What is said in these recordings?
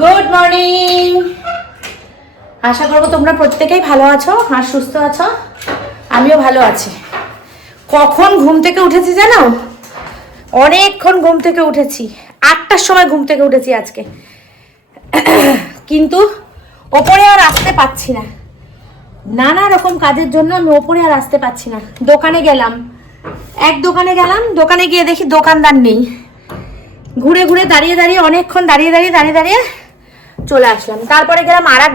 Good morning. আশা করবো তোমরা প্রত্যেকেই ভালো আছো আর সুস্থ আছো। আমিও ভালো আছি। কখন ঘুম থেকে উঠেছি জানো? অনেকক্ষণ ঘুম থেকে উঠেছি, 8টার সময় ঘুম থেকে উঠেছি আজকে। কিন্তু ওপরে আর আসতে পারছি না, নানা রকম কাজের জন্য আমি ওপরে আর আসতে পারছি না। দোকানে গেলাম, দোকানে গিয়ে দেখি দোকানদার নেই। ঘুরে ঘুরে দাঁড়িয়ে দাঁড়িয়ে অনেকক্ষণ দাঁড়িয়ে চলে আসলাম। তারপরে গেলাম আর এক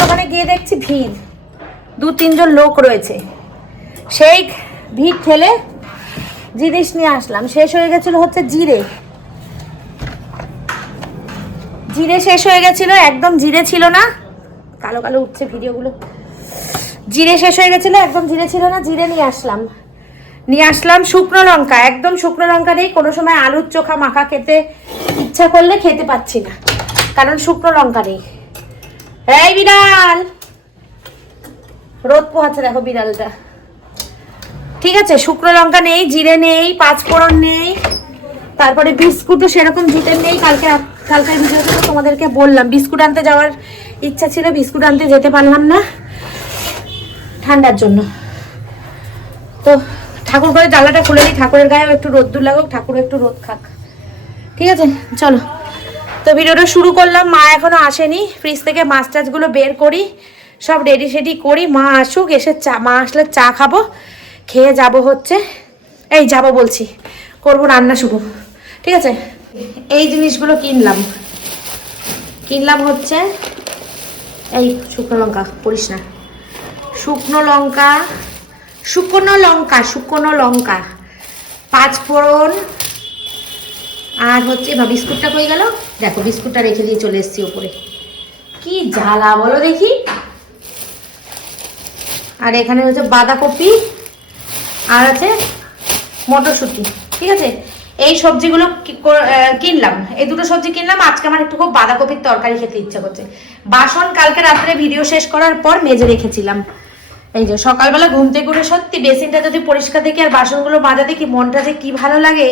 দোকানে গিয়ে দেখছি ভিড়, 2-3 জন লোক রয়েছে। সেই ভিড় ঠেলে জিনিস নিয়ে আসলাম। শেষ হয়ে গেছিল হচ্ছে জিরে শেষ হয়ে গেছিল, একদম জিরে ছিল না। কালো কালো উঠছে ভিডিওগুলো। জিরে শেষ হয়ে গেছিল, একদম জিরে ছিল না। জিরে নিয়ে আসলাম শুকনো লঙ্কা, একদম শুকনো লঙ্কা নেই। কোনো সময় আলুর চোখা মাখা খেতে ইচ্ছা করলে খেতে পাচ্ছি না, কারণ শুকনো লঙ্কা নেই। এই বিড়াল রোদ পোহাচ্ছে, দেখো বিড়ালটা। ঠিক আছে, শুকনো লঙ্কা নেই, জিরে নেই, পাঁচফোড়ন নেই, তারপরে বিস্কুটও সেরকম জুটের নেই। কালকে ভিডিওতে তো তোমাদেরকে বললাম বিস্কুট আনতে যাওয়ার ইচ্ছা ছিল, বিস্কুট আনতে যেতে পারলাম না ঠান্ডার জন্য। তো ঠাকুর ঘরে জানলাটা খুলে দিই, ঠাকুরের গায়েও একটু রোদ্দুর লাগুক, ঠাকুরও একটু রোদ খাক। ঠিক আছে, চলো তো ভিডিওটা শুরু করলাম। মা এখনো আসেনি, ফ্রিজ থেকে মাছ টাছগুলো বের করি, সব রেডি সেডি করি। মা আসুক, এসে মা আসলে চা খাবো, খেয়ে যাবো বলছি, করবো রান্না শুরু। ঠিক আছে, এই জিনিসগুলো কিনলাম হচ্ছে এই শুকনো লঙ্কা, পড়িস না, শুকনো লঙ্কা, পাঁচফোড়ন, আর হচ্ছে বিস্কুটটা কই গেল? দেখো বিস্কুটটা রেখে দিয়ে চলে এসেছি ওপরে। কি জ্বালা বলো দেখি। আর এখানে হচ্ছে বাঁধাকপি আর আছে মটরশুঁটি। ঠিক আছে, এই সবজিগুলো কিনলাম, এই দুটো সবজি কিনলাম। আজকে আমার একটু খুব বাঁধাকপির তরকারি খেতে ইচ্ছা করছে। বাসন কালকে রাত্রে ভিডিও শেষ করার পর মেজে রেখেছিলাম। এই যে সকালবেলা ঘুম থেকে উঠে সত্যি বেসিনটা যদি পরিষ্কার দেখি আর বাসনগুলো মাজা দেখি, মনটা যে কি ভালো লাগে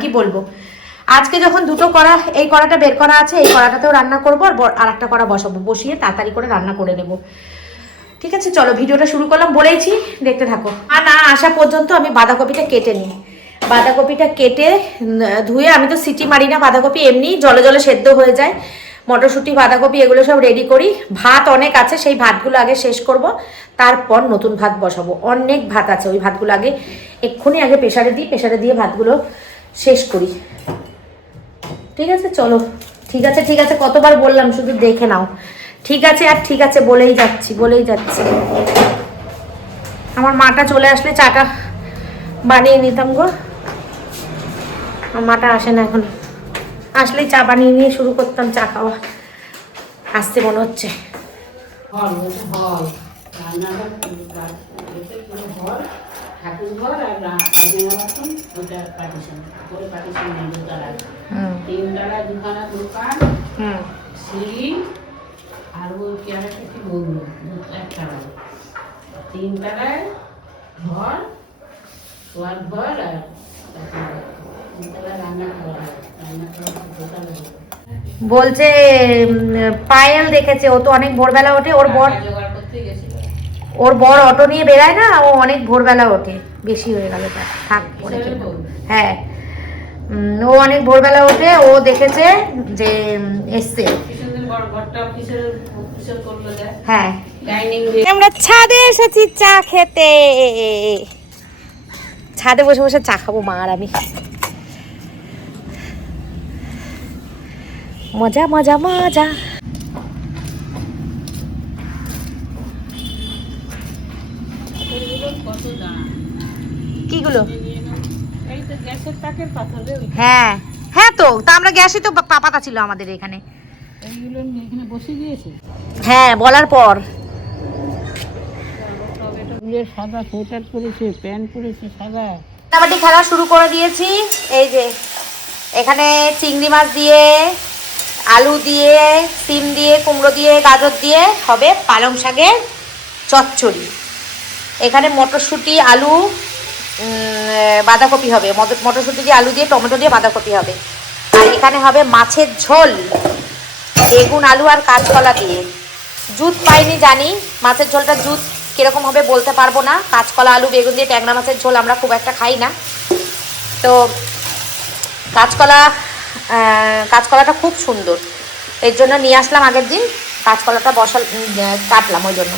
কি বলবো। আজকে যখন দুটো কড়া, এই কড়াটা বের করা আছে, এই কড়াটাতেও রান্না করবো, আর একটা কড়া বসিয়ে তাড়াতাড়ি করে রান্না করে নেবো। ঠিক আছে, চলো ভিডিওটা শুরু করলাম, বলেইছি দেখতে থাকো। আর না আসা পর্যন্ত আমি বাঁধাকপিটা কেটে নিই। বাঁধাকপিটা কেটে ধুয়ে, আমি তো সিটি মারি না, বাঁধাকপি এমনি জলে জলে সেদ্ধ হয়ে যায়। মটরশুঁটি, বাঁধাকপি এগুলো সব রেডি করি। ভাত অনেক আছে, সেই ভাতগুলো আগে শেষ করব, তারপর নতুন ভাত বসাবো। অনেক ভাত আছে, ওই ভাতগুলো এক্ষুনি আগে প্রেসারে দিয়ে ভাতগুলো শেষ করি। ঠিক আছে, চলো। ঠিক আছে, কতবার বললাম, শুধু দেখে নাও। ঠিক আছে বলেই যাচ্ছি। আমার মাটা চলে আসলে চাটা বানিয়ে নিতাম গো। আমার মাটা আসে না এখন, আসলেই চা বানিয়ে নিয়ে শুরু করতাম চা খাওয়া। আসতে মনে হচ্ছে। আর ওই চেয়ারটা কি বলবো, একটা তিনতলায় ঘর, শোয়ার ঘর, আর তিনতলায় রান্না বলছে পায়েল দেখেছে, ও তো অনেক ভোরবেলা ওঠে। ওর বর অটো নিয়ে বেরায় না, ও অনেক ভোরবেলা ওঠে। বেশি হয়ে গেল তার, থাক। হ্যাঁ, ও অনেক ভোরবেলা ওঠে, ও দেখেছে যে এসছে। হ্যাঁ, আমরা ছাদে এসেছি চা খেতে। ছাদে বসে বসে চা খাবো মা আর আমি। মজা মজা মজা। কিগুলো? হ্যাঁ হ্যাঁ, তো আমরা গ্যাসে তো পাতা ছিল আমাদের এখানে। হ্যাঁ, বলার পর সাদা সোয়েটার পরেছে, প্যান্ট পরেছে সাদা। কাবাডি খেলা শুরু করে দিয়েছি। এই যে এখানে চিংড়ি মাছ দিয়ে, আলু দিয়ে, সিম দিয়ে, কুমড়ো দিয়ে, গাজর দিয়ে হবে পালং শাকের চচ্চড়ি। এখানে মটরশুঁটি, আলু, বাঁধাকপি হবে। মটরশুঁটি দিয়ে, আলু দিয়ে, টমেটো দিয়ে বাঁধাকপি হবে। আর এখানে হবে মাছের ঝোল বেগুন আলু আর কাঁচকলা দিয়ে। জুত পাইনি জানি, মাছের ঝোলটা জুত কীরকম হবে বলতে পারবো না। কাঁচকলা আলু বেগুন দিয়ে ট্যাংরা মাছের ঝোল আমরা খুব একটা খাই না, তো কাঁচকলাটা খুব সুন্দর, এর জন্য নিয়ে আসলাম আগের দিন। কাঁচকলাটা কাটলাম, ওই জন্য।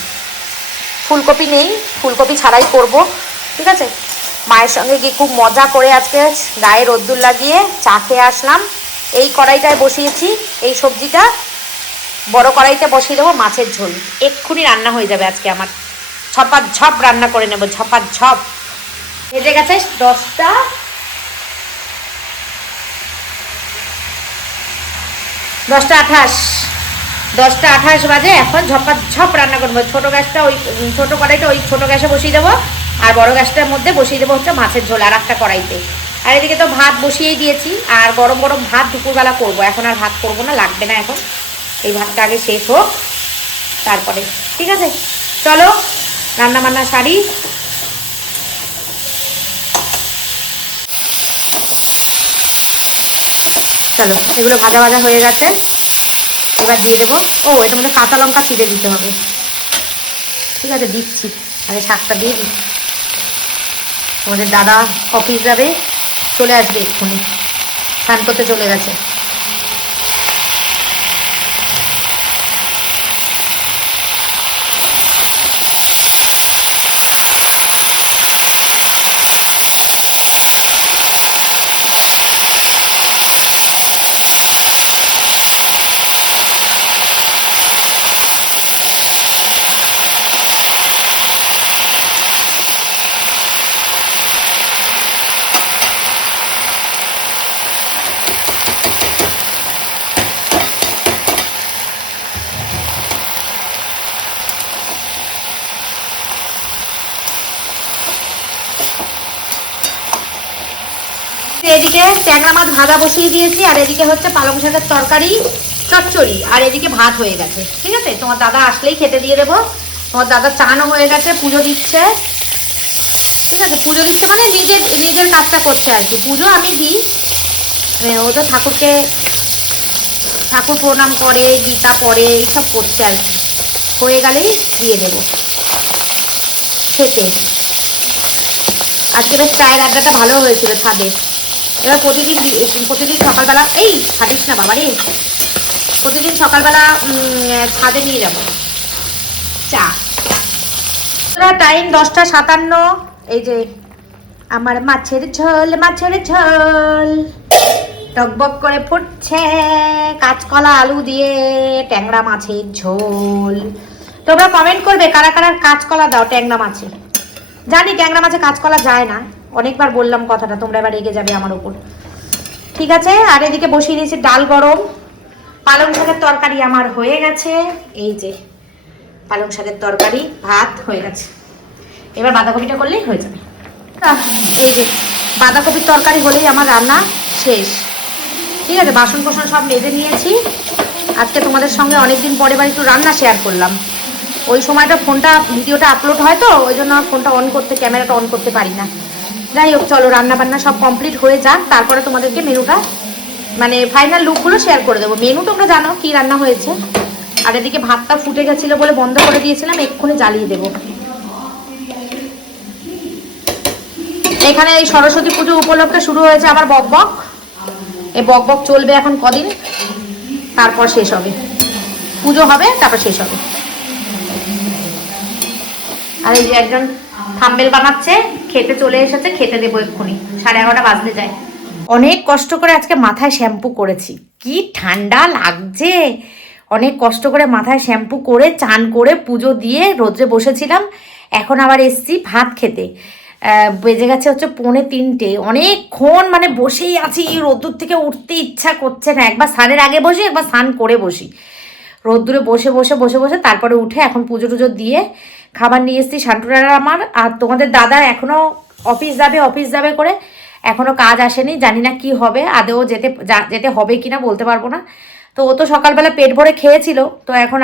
ফুলকপি নেই, ফুলকপি ছাড়াই করব, ঠিক আছে। মায়ের সঙ্গে গিয়ে খুব মজা করে আজকে গায়ে রোদ্দুর লাগিয়ে চা খেয়ে আসলাম। এই কড়াইটায় বসিয়েছি এই সবজিটা, বড় কড়াইতে বসিয়ে দেবো মাছের ঝোল। এক্ষুনি রান্না হয়ে যাবে আজকে আমার, ঝপ রান্না করে নেব, ঝপ। ভেজে গেছে 10টা 10:28 বাজে। এখন ঝপ রান্না করবো। ছোটো গ্যাসটা ওই ছোটো কড়াইটা ওই ছোটো গ্যাসে বসিয়ে দেবো, আর বড় গ্যাসটার মধ্যে বসিয়ে দেবো হচ্ছে মাছের ঝোল আর একটা কড়াইতে। আর এদিকে তো ভাত বসিয়েই দিয়েছি, আর গরম গরম ভাত দুপুরবেলা করবো। এখন আর ভাত করবো না, লাগবে না এখন, এই ভাতটা আগে শেষ হোক তারপরে, ঠিক আছে। চলো রান্না বান্না সারি। চলো, এগুলো ভাজা ভাজা হয়ে গেছে, এবার দিয়ে দেবো। ও, এটার মধ্যে কাঁচা লঙ্কা ছিঁড়ে দিতে হবে, ঠিক আছে, দিচ্ছি। আরে শাকটা দিয়ে দিচ্ছি। তোমাদের দাদা অফিস যাবে, চলে আসবে এক্ষুনি, স্নান করতে চলে গেছে। এদিকে ট্যাংরা মাছ ভাজা বসিয়ে দিয়েছি, আর এদিকে হচ্ছে পালং শাকের তরকারি চচ্চড়ি, আর এদিকে ভাত হয়ে গেছে, ঠিক আছে। তোমার দাদা আসলেই খেতে দিয়ে দেবো। তোমার দাদা চানও হয়ে গেছে, পুজো দিচ্ছে, ঠিক আছে। পুজো দিচ্ছে মানে নিজের কাজটা করছে আর কি। পুজো আমি দিই, ও তো ঠাকুর প্রণাম করে, গীতা পড়ে, এইসব করছে আর কি। হয়ে গেলেই দিয়ে দেবো খেতে। আজকে বেশ চায়ের আড্ডাটা ভালো হয়েছিল ছাদে। এবার প্রতিদিন সকালবেলা, এই হাঁটিস না বাবা রে, প্রতিদিন সকালবেলা ছাদে নিয়ে যাব চা। টাইম 10:57। এই যে আমার মাছের ঝোল টকবক করে ফুটছে, কাঁচকলা আলু দিয়ে ট্যাংরা মাছের ঝোল। তোমরা কমেন্ট করবে কারা কারা কাঁচকলা দাও ট্যাংরা মাছে। জানি ট্যাংরা মাছে কাঁচকলা যায় না, অনেকবার বললাম কথাটা, তোমরা এবার রেগে যাবে আমার উপর, ঠিক আছে। আর এদিকে বসিয়ে দিয়েছি ডাল গরম। পালং শাকের তরকারি আমার হয়ে গেছে, এই যে পালং শাকের তরকারি, ভাত হয়ে গেছে। এবার বাঁধাকপিটা করলেই হয়ে যাবে। এই যে বাঁধাকপির তরকারি হলেই আমার রান্না শেষ, ঠিক আছে। বাসন কোসন সব মেজে নিয়েছি। আজকে তোমাদের সঙ্গে অনেকদিন পরে একটু রান্না শেয়ার করলাম। ওই সময়টা ভিডিওটা আপলোড হয় তো, ওই জন্য ফোনটা ক্যামেরাটা অন করতে পারি না। যাই হোক, চলো রান্না বান্না সব কমপ্লিট হয়ে যাক, তারপরে তোমাদেরকে মেনুটা মানে ফাইনাল লুকগুলো শেয়ার করে দেবো। মেনু তোমরা জানো কি রান্না হয়েছে। আর এদিকে ভাতটা ফুটে গেছিলো বলে বন্ধ করে দিয়েছিলাম, এক্ষুনি জ্বালিয়ে দেবো। এখানে এই সরস্বতী পুজো উপলক্ষে শুরু হয়েছে আবার বকবক। এই বকবক চলবে এখন কদিন, তারপর শেষ হবে। পুজো হবে, তারপর শেষ হবে। আর এই যে একজন থাম্বেল বানাচ্ছে, খেতে চলে এসেছে, খেতে দেবো এক্ষুনি, 11:30 বাজতে যায়। অনেক কষ্ট করে আজকে মাথায় শ্যাম্পু করেছি, কি ঠান্ডা লাগছে। অনেক কষ্ট করে মাথায় শ্যাম্পু করে চান করে পুজো দিয়ে রোদ্রে বসেছিলাম। এখন আবার এসছি ভাত খেতে। বেজে গেছে হচ্ছে 2:45। অনেকক্ষণ মানে বসেই আছি, রোদ্দুর থেকে উঠতে ইচ্ছা করছে না। একবার স্নানের আগে বসি, একবার স্নান করে বসি, রোদ্দুরে বসে তারপরে উঠে এখন পুজো টুজো দিয়ে খাবার নিয়ে এসেছি শান্টুরার আমার। আর তোমাদের দাদা এখনও অফিস যাবে করে এখনও কাজ আসেনি, জানি না কি হবে, আদেও যেতে হবে কিনা বলতে পারবো না। তো ও তো সকালবেলা পেট ভরে খেয়েছিল, তো এখন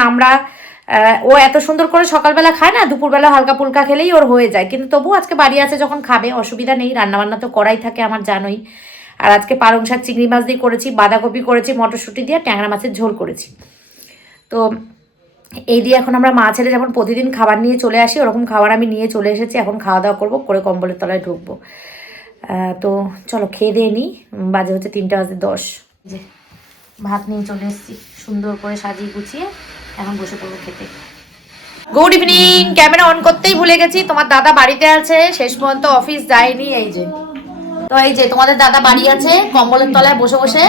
ও এত সুন্দর করে সকালবেলা খায় না, দুপুরবেলা হালকা ফুলকা খেলেই ওর হয়ে যায়। কিন্তু তবু আজকে বাড়ি আছে যখন খাবে, অসুবিধা নেই, রান্নাবান্না তো করাই থাকে আমার, জানোই। আর আজকে পালং শাক চিংড়ি মাছ দিয়ে করেছি, বাঁধাকপি করেছি, মটরশুঁটি দিয়ে, ট্যাংরা মাছের ঝোল করেছি। তো এই দিয়ে এখন আমরা মা ছেলে যেমন প্রতিদিন খাবার নিয়ে চলে আসি, ওরকম খাবার আমি নিয়ে চলে এসেছি। এখন খাওয়া দাওয়া করবো, করে কম্বলের তলায় ঢুকবো। তো চলো খেয়ে দিয়ে নিই, বাজে হচ্ছে 3:10। যে ভাত নিয়ে চলে এসেছি সুন্দর করে সাজিয়ে গুছিয়ে, এখন বসে পড়বো খেতে। Good evening. ক্যামেরা অন করতেই ভুলে গেছি, তোমার দাদা বাড়িতে আছে, শেষ পর্যন্ত অফিস যায়নি। এই যে তো এই যে তোমাদের দাদা বাড়ি আছে, কম্বলের তলায় বসে বসে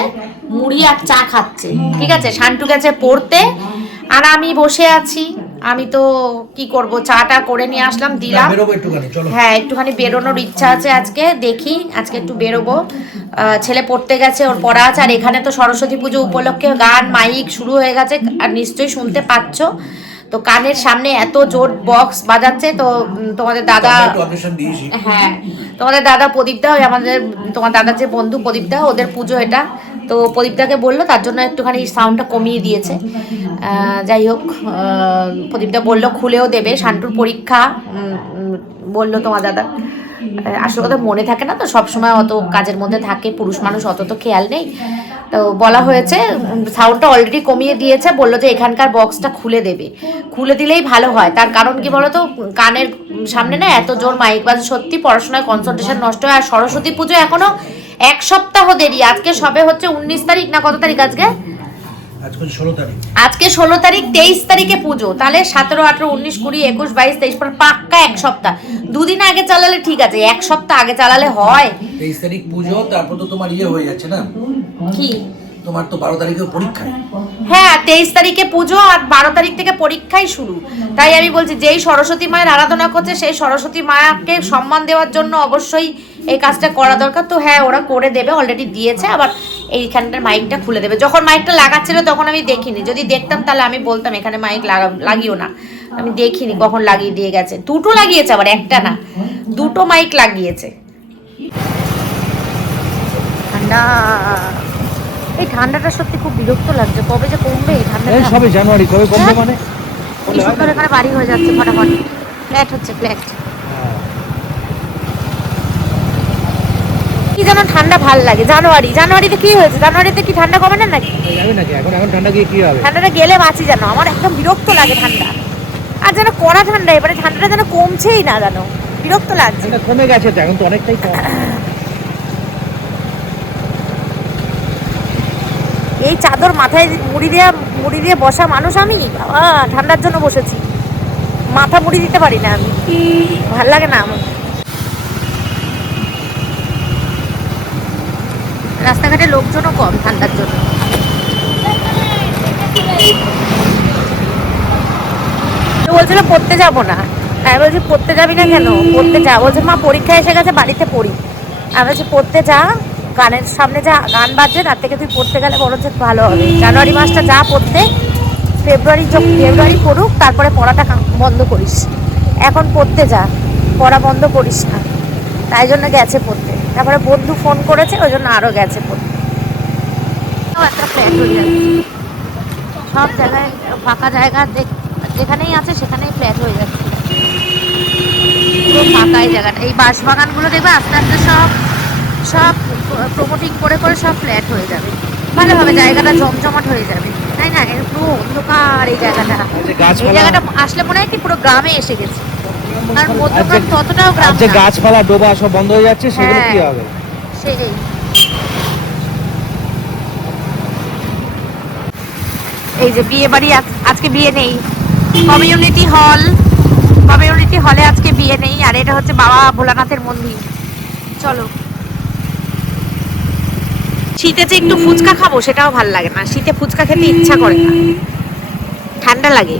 মুড়ি আর চা খাচ্ছে, ঠিক আছে। শান্টু গেছে পড়তে, আর আমি বসে আছি। আমি তো কি করব, চাটা করে নিয়ে আসলাম, দিলাম। হ্যাঁ, একটুখানি বেরোনোর ইচ্ছা আছে আজকে, দেখি আজকে একটু বেরোবো। ছেলে পড়তে গেছে, ওর পড়া আছে। আর এখানে তো সরস্বতী পুজো উপলক্ষে গান মাইক শুরু হয়ে গেছে, আর নিশ্চয়ই শুনতে পাচ্ছ। তো কানের সামনে এত জোর বক্স বাজাচ্ছে। তো তোমাদের দাদা, হ্যাঁ তোমাদের দাদা প্রদীপদা, ওই আমাদের তোমার দাদার যে বন্ধু প্রদীপদা, ওদের পুজো এটা। তো প্রদীপদাকে বললো, তার জন্য একটুখানি সাউন্ডটা কমিয়ে দিয়েছে। যাই হোক, প্রদীপদা বললো খুলেও দেবে, শান্টুর পরীক্ষা বললো তোমার দাদা। আসল কথা মনে থাকে না তো, সবসময় অত কাজের মধ্যে থাকে, পুরুষ মানুষ অত তো খেয়াল নেই। তো বলা হয়েছে, সাউন্ডটা অলরেডি কমিয়ে দিয়েছে, বললো যে এখানকার বক্সটা খুলে দেবে, খুলে দিলেই ভালো হয়। তার কারণ কি বলো তো, কানের সামনে না এত জোর মাইক বাজে, সত্যি পড়াশোনায় কনসেন্ট্রেশন নষ্ট হয়। আর সরস্বতী পুজো এখনো 1 সপ্তাহ দেরি। আজকে সবে হচ্ছে 19 তারিখ না কত তারিখ আজকে? আজকে 16 তারিখ, 23 তারিখে পুজো। তাহলে 17, 18, 19, 20, 21, 22, 23 পর পাক্কা 1 সপ্তাহ। দুদিন আগে চালালে ঠিক আছে, 1 সপ্তাহ আগে চালালে হয়? 23 তারিখ পুজো, তারপর তো তোমার ইয়ে হয়ে যাচ্ছে না, কি তোমার তো 12 তারিখে পরীক্ষা। হ্যাঁ, 23 তারিখে পুজো আর 12 তারিখ থেকে পরীক্ষাই শুরু। তাই আমি বলছি, যেই সরস্বতী মায়ের আরাধনা করছে, সেই সরস্বতী মাকে সম্মান দেওয়ার জন্য অবশ্যই এই কাজটা করা দরকার। তো হ্যাঁ, ওরা করে দেবে, অলরেডি দিয়েছে। আবার এইখানটার মাইকটা খুলে দেবে। যখন মাইকটা লাগাচ্ছিল তখন আমি দেখিনি, যদি দেখতাম তাহলে আমি বলতাম এখানে মাইক লাগিও না। আমি দেখিনি কখন লাগিয়ে দিয়ে গেছে। দুটো লাগিয়েছে, আবার একটা না, দুটো মাইক লাগিয়েছে। ঠান্ডা, এই ঠান্ডাটা সত্যি খুব বিরক্ত লাগছে। কবে যে কমবে এই ঠান্ডাটা? সবে জানুয়ারি, কবে কমবে মানে? কি সুন্দর এখানে বাড়ি হয়ে যাচ্ছে, ফটাফট ফ্ল্যাট হচ্ছে, ফ্ল্যাট। কি যেন ঠান্ডা ভাল লাগে। জানুয়ারিতে কি হয়েছে? জানুয়ারিতে কি ঠান্ডা কমে না নাকি? এখন ঠান্ডা গিয়ে কি হবে? ঠান্ডাটা গেলে বাঁচি যেন, আমার একদম বিরক্ত লাগে ঠান্ডা। আর যেন কড়া ঠান্ডা, এবারে ঠান্ডাটা যেন কমছেই না, যেন বিরক্ত লাগছে। কমে গেছে তো, এখন তো অনেকটাই কম। এই চাদর মাথায় মুড়ি দিয়ে বসা মানুষ আমি, বাবা ঠান্ডার জন্য বসেছি। মাথা মুড়ি দিতে পারি না আমি, ভাল লাগে না আমার। রাস্তাঘাটে লোকজনও কম ঠান্ডার জন্য। বলছিল পড়তে যাবো না, আমি বলছি পড়তে যাবি না কেন? পড়তে যা। বলছে মা পরীক্ষা এসে গেছে, বাড়িতে পড়ি। আমি বলছি পড়তে যা, গানের সামনে যা গান বাজছে, তার থেকে তুই পড়তে গেলে বরঞ্চ ভালো হবে। জানুয়ারি মাসটা যা পড়তে, ফেব্রুয়ারি পড়ুক, তারপরে পড়াটা বন্ধ করিস। এখন পড়তে যা, পড়া বন্ধ করিস না। তাই জন্য গেছে পড়তে। তারপরে বন্ধু ফোন করেছে, ওই জন্য আরও গেছে পড়তে। একটা ফ্ল্যাট হয়ে যাচ্ছে, সব জায়গায় ফাঁকা জায়গা যেখানেই আছে সেখানেই ফ্ল্যাট হয়ে যাচ্ছে। পুরো ফাঁকাই জায়গাটা। এই বাঁশবাগানগুলো দেখবে আস্তে আস্তে সব প্রমোটিং করে সব ফ্ল্যাট হয়ে যাবে। ভালো হবে, জায়গাটা জমজমাট হয়ে যাবে, তাই না? পুরো অন্ধকার এই জায়গাটা। এই জায়গাটা আসলে মনে হয় কি পুরো গ্রামে এসে গেছে। আর মধ্যগ্রাম ততটাও গ্রাম না। গাছপালা ডোবা সব বন্ধ হয়ে যাচ্ছে, সেগুলো কি হবে? সেই এই যে বিয়ে বাড়ি, আজকে বিয়ে নেই। কমিউনিটি হলে আজকে বিয়ে নেই। আর এটা হচ্ছে বাবা ভোলানাথের মন্দির। চলো, শীতে যে একটু ফুচকা খাবো সেটাও ভাল লাগে না। শীতে ফুচকা খেতে ইচ্ছা করে না, ঠান্ডা লাগে।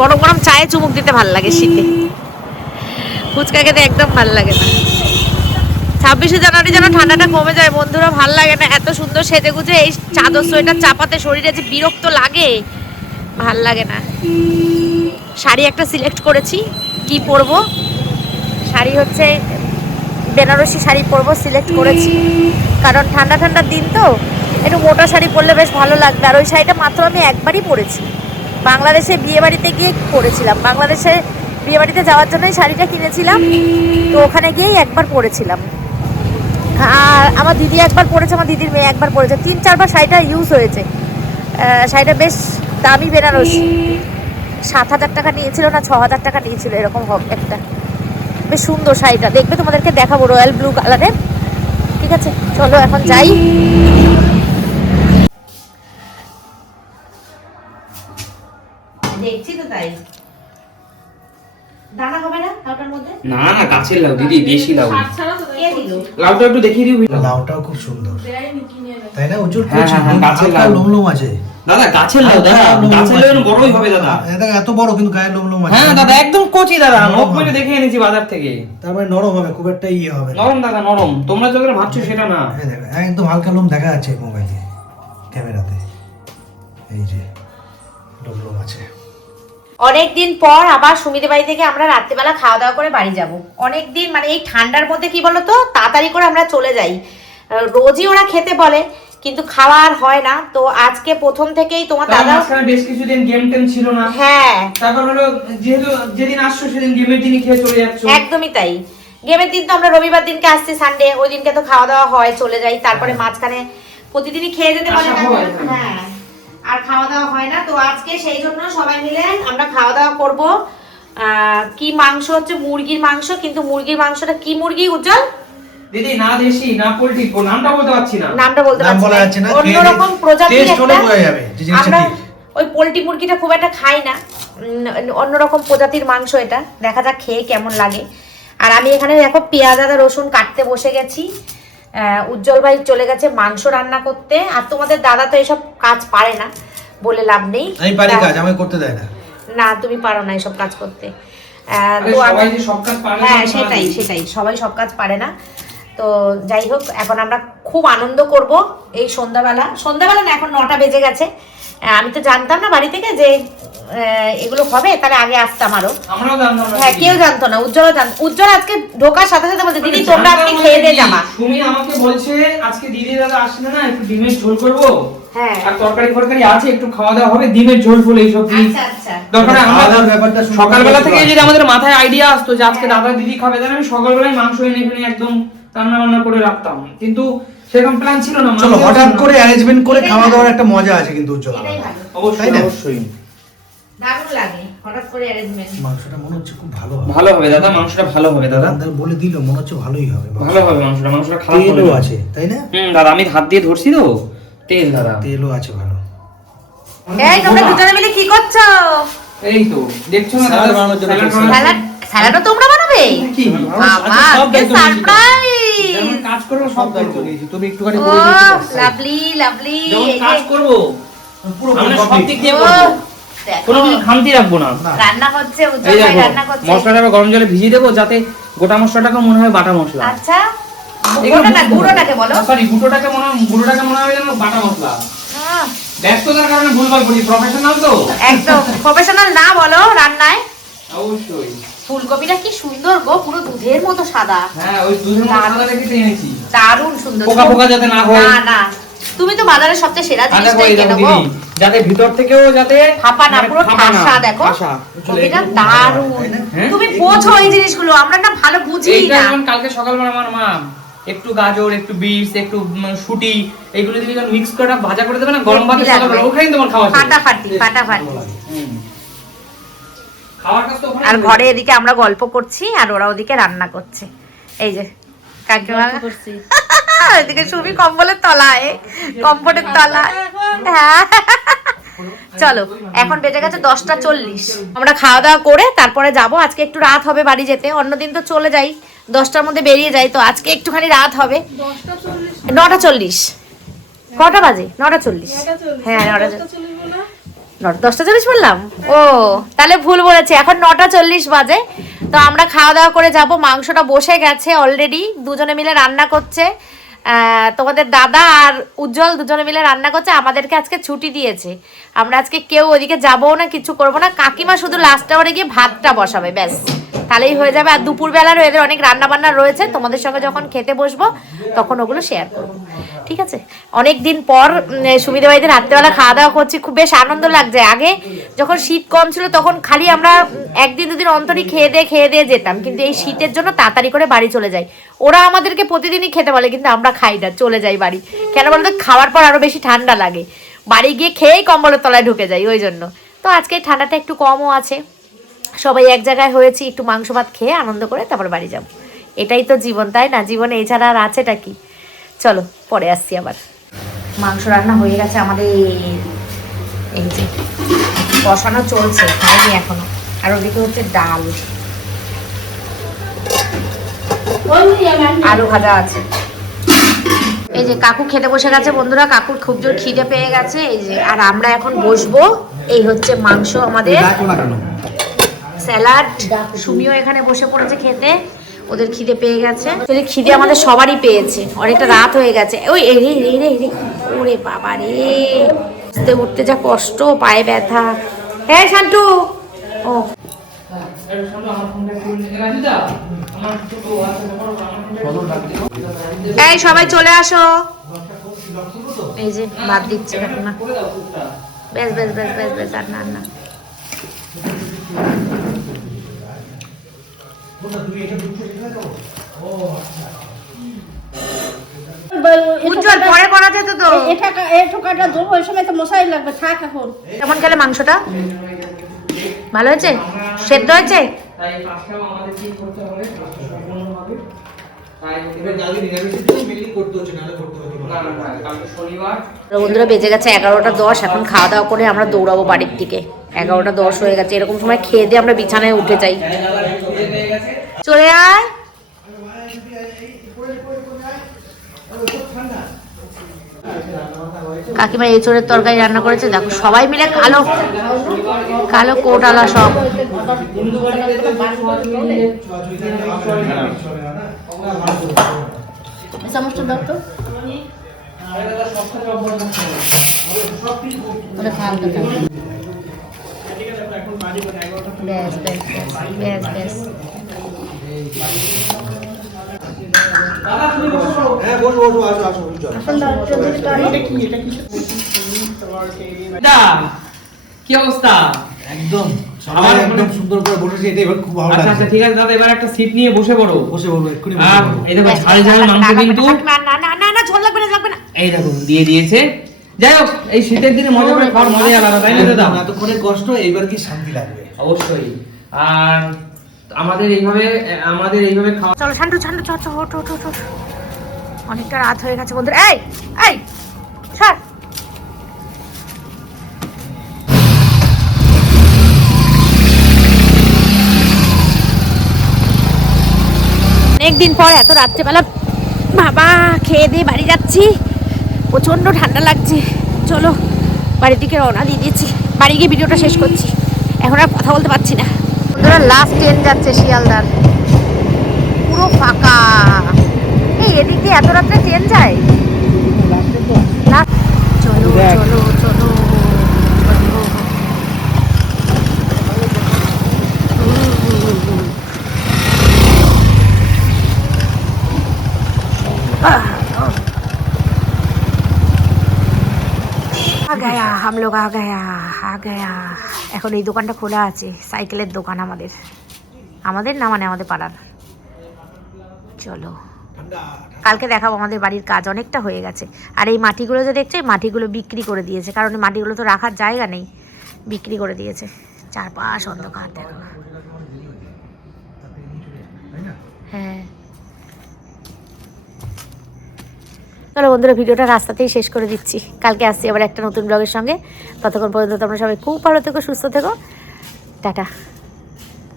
গরম গরম চায়ে চুমুক দিতে ভাল লাগে, শীতে ফুচকা খেতে একদম ভাল লাগে না। 26শে জানুয়ারি যেন ঠান্ডাটা কমে যায় বন্ধুরা, ভাল লাগে না। এত সুন্দর সেজে গুজে এই চাদর সোয়েটার চাপাতে শরীরে যে বিরক্ত লাগে, ভাল লাগে না। শাড়ি একটা সিলেক্ট করেছি, কি পরবো। শাড়ি হচ্ছে বেনারসি শাড়ি পরবো, সিলেক্ট করেছি। কারণ ঠান্ডার দিন তো, একটু মোটা শাড়ি পরলে বেশ ভালো লাগবে। আর ওই শাড়িটা মাত্র আমি একবারই পরেছি, বাংলাদেশে বিয়ে বাড়িতে গিয়ে পরেছিলাম। বাংলাদেশে বিয়ে বাড়িতে যাওয়ার জন্যই শাড়িটা কিনেছিলাম, তো ওখানে গিয়েই একবার পরেছিলাম। আর আমার দিদি একবার পরেছে, আমার দিদির মেয়ে একবার পরেছে, 3-4 বার শাড়িটা ইউজ হয়েছে। শাড়িটা বেশ দামি বেনারসি, 7,000 টাকা নিয়েছিল না 6,000 টাকা নিয়েছিল এরকম হবে একটা। বেশ সুন্দর শাড়িটা, দেখবে তোমাদেরকে দেখাবো, রয়্যাল ব্লু কালারের। ঠিক আছে চলো এখন যাই। দেখছি তো তাই, দানা হবে না লাউটার মধ্যে? না না গাছের লাউ দিদি, দেশি লাউ। কে দিল? লাউটা একটু দেখিয়ে দিবি। লাউটাও খুব সুন্দর, তাই না? উজ্জ্বল হ্যাঁ, হ্যাঁ, হ্যাঁ, গাছের লাউ। লোমলোম আছে দাদা গাছের লাউ দাদা, গাছের লাউ বড়ই হবে দাদা। এটা এত বড় কিন্তু গায়ে লোমলোম আছে। হ্যাঁ দাদা একদম কচি দাদা, নখ মেরে দেখে এনেছি বাজার থেকে। তারপরে নরম হবে, খুব একটা ইয়ে হবে না। নরম দাদা নরম, তোমরা যতটা ভাবছো সেটা না। এই দেখো একদম হালকা লোম দেখা যাচ্ছে মোবাইলে, ক্যামেরাতে। এই যে লোমলোম আছে। অনেকদিন পর আবার সুমিদের বাড়ি থেকে আমরা রাত্রিবেলা খাওয়া দাওয়া করে বাড়ি যাব। অনেকদিন মানে এই ঠান্ডার মধ্যে কি বলতো, তাড়াতাড়ি করে আমরা চলে যাই। রোজই ওরা খেতে বলে কিন্তু খাওয়া আর হয় না। তো আজকে প্রথম থেকেই তোমার দাদা বেশ কিছুদিন গেম টেম ছিল না। হ্যাঁ তারপর হলো যেহেতু যেদিন আসছো সেদিন গেমের দিনই খেয়ে চলে যাচ্ছ। একদমই তাই, গেমের দিন তো আমরা রবিবার দিনকে আসছি, সানডে ওই দিনকে তো খাওয়া দাওয়া হয়, চলে যাই। তারপরে মাঝখানে প্রতিদিনই খেয়ে যেতে বলে না। হ্যাঁ আর খাওয়া দাওয়া হয় না। তো আজকে সেই জন্য সবাই মিলে আমরা খাওয়া দাওয়া করব। কি মাংস হচ্ছে, মুরগির মাংস। কিন্তু মুরগির মাংসটা কি মুরগি উজ্জ্বল? দিদি না দেশি না পোল্ট্রি, নামটা বলতে পারছি না। নামটা বলতে নাম বলা পারছি যাচ্ছে না, না, অন্যরকম প্রজাতির টেস্ট হলে একটা। বোঝা যাবে যে জিনিসটা আমরা ঠিক। ওই পোল্ট্রি মুরগিটা খুব একটা খাই না, অন্যরকম প্রজাতির মাংস এটা। দেখা যাক খেয়ে কেমন লাগে। আর আমি এখানে দেখো পেঁয়াজ আদা রসুন কাটতে বসে গেছি। উজ্জ্বল ভাই চলে গেছে মাংস রান্না করতে। আর তোমাদের দাদা তো এসব কাজ পারে না, বলে লাভ নেই। আমি পারি কাজ, আমাকে করতে দেয় না। না তুমি পারো না এসব কাজ করতে। তো সবাই যে সব কাজ পারে না। হ্যাঁ সেটাই সবাই সব কাজ পারে না। তো যাই হোক এখন আমরা খুব আনন্দ করব এই সন্ধ্যাবেলা না, এখন 9টা বেজে গেছে। আমি তো জানতাম না বাড়ি থেকে যে এগুলো হবে, তাহলে আগে আসতাম আরো। আমরাও জানতাম না। হ্যাঁ কেউ জানতো না, উজ্জ্বল আজকে ঢোকার সাথে সাথে বলছে দিদি তোমরা আজকে খেয়ে দিয়ে যাবা। তুমি আমাকে বলছে আজকে দিদি দাদা আসলে না একটু ডিমের ঝোল করবো। হ্যাঁ আর তরকারি ফরকারি আছে, একটু খাওয়া দাওয়া হবে, ডিমের ঝোল ফুল এইসব আচ্ছা দরকার। খাওয়া দাওয়ার ব্যাপারটা শুনে সকালবেলা থেকে ভালো যদি আমাদের মাথায় আইডিয়া আসতো যে আজকে দাদা দিদি খাবে, তাহলে আমি সকালবেলায় মাংস এনে ফেলে একদম রান্না বান্না করে রাখতাম। কিন্তু সেরকম প্ল্যান ছিল না। চলো হঠাৎ করে অ্যারেঞ্জমেন্ট করে খাওয়া দাওয়ার একটা মজা আছে কিন্তু উজ্জ্বল। এটাই ভালো, অবশ্যই তাই না? অবশ্যই দারুণ লাগে হঠাৎ করে অ্যারেঞ্জমেন্ট। মাংসটা মনে হচ্ছে খুব ভালো হবে। ভালো হবে দাদা, মাংসটা ভালো হবে দাদা। দাদা বলে দিল, মনে হচ্ছে ভালোই হবে। ভালো হবে মাংসটা খারাপ হবে তেলও না। আছে তাই না? দাদা আমি হাত দিয়ে ধরছি তো, তেল দাদা। তেলও আছে ভালো। এই তোমরা দুজনে মিলে কি করছো? এই তো দেখছো না স্যালাড দাদা, বানানোর জন্য স্যালাড করছি। বানাচ্ছি। স্যালাডও তোমরা বানাবে? কি? বাবা সব কি দায়িত্ব নিয়েছি। সারপ্রাইজ! যেমন কাজ করবো সব দায়িত্ব নিয়েছি, তুমি একটুখানি ও বলে দিতে পারো। লাভলি যখন কাজ করবো পুরো আমরা সব complete। দিক দিয়ে করবো, কোনো কিছু খামতি রাখবো না। রান্না হচ্ছে, এই উজ্জ্বল ভাই দেখো রান্না করছে। মশলাটা এবার গরম জলে ভিজিয়ে দেবো, যাতে গোটা মশলাটাকে মনে হয় বাটা মশলা। আচ্ছা গুঁড়োটাকে বলো। সরি গুঁড়োটাকে মনে হয় যেন বাটা মশলা। আহ, ব্যস্ততার কারণে ভুলভাল বলি, প্রফেশনাল তো। একদম প্রফেশনাল না বলো রান্নায়। অবশ্যই। ফুলকপিটা কি সুন্দর গো, পুরো দুধের মতো সাদা, হ্যাঁ ওই দুধের মতো সাদা রেখে এনেছি, দারুণ সুন্দর। পোকা পোকা যাতে না হয়। না না, তুমি তো বাজারের সবচেয়ে সেরা আদা জিনিসটাই করে কেনো দাও গো। দিদি, যাতে ভিতর থেকেও যাতে ফাঁপা না, মানে পুরো ফাঁপা না, ঠাসা। দেখো ঠাসা। কপিটা দারুণ। হ্যাঁ? তুমি বোঝো এই জিনিসগুলো, আমরা না ভালো বুঝি এইটা না। যেমন কালকে সকালবেলা আমার মা একটু গাজর, একটু বিটস, একটু শুটি, এগুলো দিয়ে যখন মিক্স করে ভাজা করে দেবে না গরম ভাতে সকালবেলা, ওখানেই তোমার খাওয়া শেষ। ফাটাফাটি। হুম। খাওয়ার কাজ তো ওখানেই আর হবে। ঘরে এদিকে আমরা গল্প করছি আর ওরা ওদিকে রান্না করছে। এই যে কাকিমা এদিকে সুমি কম্বলের তলায়, কম্বলের তলায়। হ্যাঁ চলো এখন বেজে গেছে 10:40। আমরা খাওয়া দাওয়া করে তারপরে যাব। আজকে একটু রাত হবে বাড়ি যেতে, অন্যদিন তো চলে যাই 10টার মধ্যে বেরিয়ে যাই, তো আজকে একটুখানি রাত হবে। 9:40। কটা বাজে? 9:40। হ্যাঁ 10:40 বললাম। ও তাহলে ভুল বলেছে, এখন 9:40 বাজে। তো আমরা খাওয়া দাওয়া করে যাব। মাংসটা বসে গেছে অলরেডি, দুজনে মিলে রান্না করছে। তোমাদের দাদা আর উজ্জ্বল দুজনে মিলে রান্না করছে। আমাদেরকে আজকে ছুটি দিয়েছে, আমরা আজকে কেউ ওদিকে যাবও না, কিছু করবো না। কাকিমা শুধু লাস্ট আওয়ারে গিয়ে ভাতটা বসাবে, ব্যাস তাহলেই হয়ে যাবে। আর দুপুরবেলারও এদের অনেক রান্না বান্না রয়েছে, তোমাদের সঙ্গে যখন খেতে বসবো তখন ওগুলো শেয়ার করবো, ঠিক আছে? অনেক দিন পর সুমিদা ভাইদের রাত্রেবেলা খাওয়া দাওয়া করছি, খুব বেশ আনন্দ লাগছে। আগে যখন শীত কম ছিল তখন খালি আমরা একদিন দুদিন অন্তরই খেয়ে দিয়ে যেতাম, কিন্তু এই শীতের জন্য তাড়াতাড়ি করে বাড়ি চলে যাই। ওরা আমাদেরকে প্রতিদিনই খেতে বলে, কিন্তু আমরা খাই না, চলে যাই বাড়ি। কেন বলতো, খাওয়ার পর আরো বেশি ঠান্ডা লাগে, বাড়ি গিয়ে খেয়েই কম্বলের তলায় ঢুকে যাই, ওই জন্য। তো আজকে ঠান্ডাটা একটু কমও আছে, সবাই এক জায়গায় হয়েছি, একটু মাংস ভাত খেয়ে আনন্দ করে তারপর বাড়ি যাব। এটাই তো জীবন, তাই না? জীবনে এছাড়া আর আছেটা কি? চলো পরে আসছি আবার। মাংস রান্না হয়ে গেছে আমাদের, এই যে কষানো চলছে, খাইনি এখনো। আর ওদিকে হচ্ছে ডাল, আলু ভাজা আছে। এই যে কাকু খেতে বসে গেছে বন্ধুরা, কাকুর খুব জোর খিদে পেয়ে গেছে। এই যে, আর আমরা এখন বসবো। এই হচ্ছে মাংস আমাদের, স্যালাড, সুমিও এখানে বসে পড়েছে খেতে, ওদের খিদে পেয়ে গেছে। আসলে খিদে আমাদের সবারই পেয়েছে, অনেকটা রাত হয়ে গেছে। ওই ওরে বাবা রে, উঠতে উঠতে যা কষ্ট, পায়ে ব্যথা। হ্যাঁ শান্টু, ও এই সবাই চলে আসো। এই যে ভাত দিচ্ছে না, বেশ বেশ বেশ বেশ বেশ, আর না না উজ্জ্বল পরে করা যেত তো, কেমন খেলে মাংসটা? ভালো হয়েছে? সেদ্ধ হয়েছে? বন্ধুরা বেজে গেছে 11:10, এখন খাওয়া দাওয়া করে আমরা দৌড়াবো বাড়ির দিকে। 11:10 হয়ে গেছে, এরকম সময় খেয়ে দিয়ে আমরা বিছানায় উঠে যাই। চলে আয়। কাকিমা এঁচোড়ের তরকারি রান্না করেছে, দেখো সবাই মিলে কালো কালো কোটালা সব। বেশ বেশ বেশ বেশ। কি অবস্থা? একদম সবাই একদম সুন্দর করে বসেছে, এটা এবার খুব ভালো লাগছে। আচ্ছা ঠিক আছে দাদা, এবার একটা সিট নিয়ে বসে পড়ো। বসে বলবো এক্ষুনি। আর এই দেখো ঝাল ঝাল মাংস, কিন্তু না ঝোল লাগবে না, লাগবে না। এই দেখো দিয়ে দিয়েছে। যাই হোক, এই শীতের দিনে মজা করে খাওয়ার মজা আলাদা, তাই না দাদা? এতক্ষণের কষ্ট এইবার কি শান্তি লাগবে। অবশ্যই। আর আমাদের এইভাবে খাওয়া। চলো শান্টু শান্টু, চল চল, ওঠ ওঠ ওঠ ওঠ। অনেকটা রাত হয়ে গেছে বন্ধুরা। এই এই ছাড়। অনেকদিন পর এত রাত্রেবেলা বাবা খেয়ে দিয়ে বাড়ি যাচ্ছি, প্রচন্ড ঠান্ডা লাগছে। চলো বাড়ির দিকে রওনা দিয়ে দিয়েছি, বাড়ি গিয়ে ভিডিওটা শেষ করছি, এখন আর কথা বলতে পারছি না। বন্ধুরা লাস্ট ট্রেন যাচ্ছে শিয়ালদার, পুরো ফাঁকা। এই এদিক দিয়ে এত রাত্রে ট্রেন যায়? চলো চলো চলো। हम लोग आ गया। এখন এই দোকানটা খোলা আছে, সাইকেলের দোকান আমাদের না, মানে আমাদের পাড়ার। চলো কালকে দেখাবো, আমাদের বাড়ির কাজ অনেকটা হয়ে গেছে। আর এই মাটিগুলো যে দেখছো, এই মাটিগুলো বিক্রি করে দিয়েছে, কারণ এই মাটিগুলো তো রাখার জায়গা নেই, বিক্রি করে দিয়েছে। চারপাশ অন্ধকার দেখো। হ্যাঁ চলো বন্ধুরা, ভিডিওটা রাস্তাতেই শেষ করে দিচ্ছি। কালকে আসছি আবার একটা নতুন ব্লগের সঙ্গে। ততক্ষণ পর্যন্ত তোমরা সবাই খুব ভালো থেকো, সুস্থ থেকো, টাটা।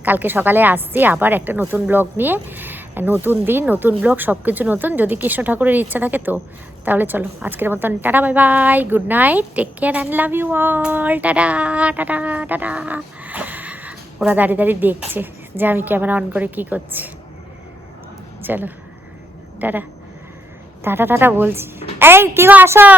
কালকে সকালে আসছি আবার একটা নতুন ব্লগ নিয়ে, নতুন দিন, নতুন ব্লগ, সব কিছু নতুন, যদি কৃষ্ণ ঠাকুরের ইচ্ছা থাকে তো। তাহলে চলো আজকের মতন tata, bye bye, good night, take care and love you all, tata tata tata. ওরা দাঁড়িয়ে দাঁড়িয়ে দেখছে যে আমি ক্যামেরা অন করে কি করছি। চলো টাটা টাটা টাটা বলছি। এই কি গো আসো।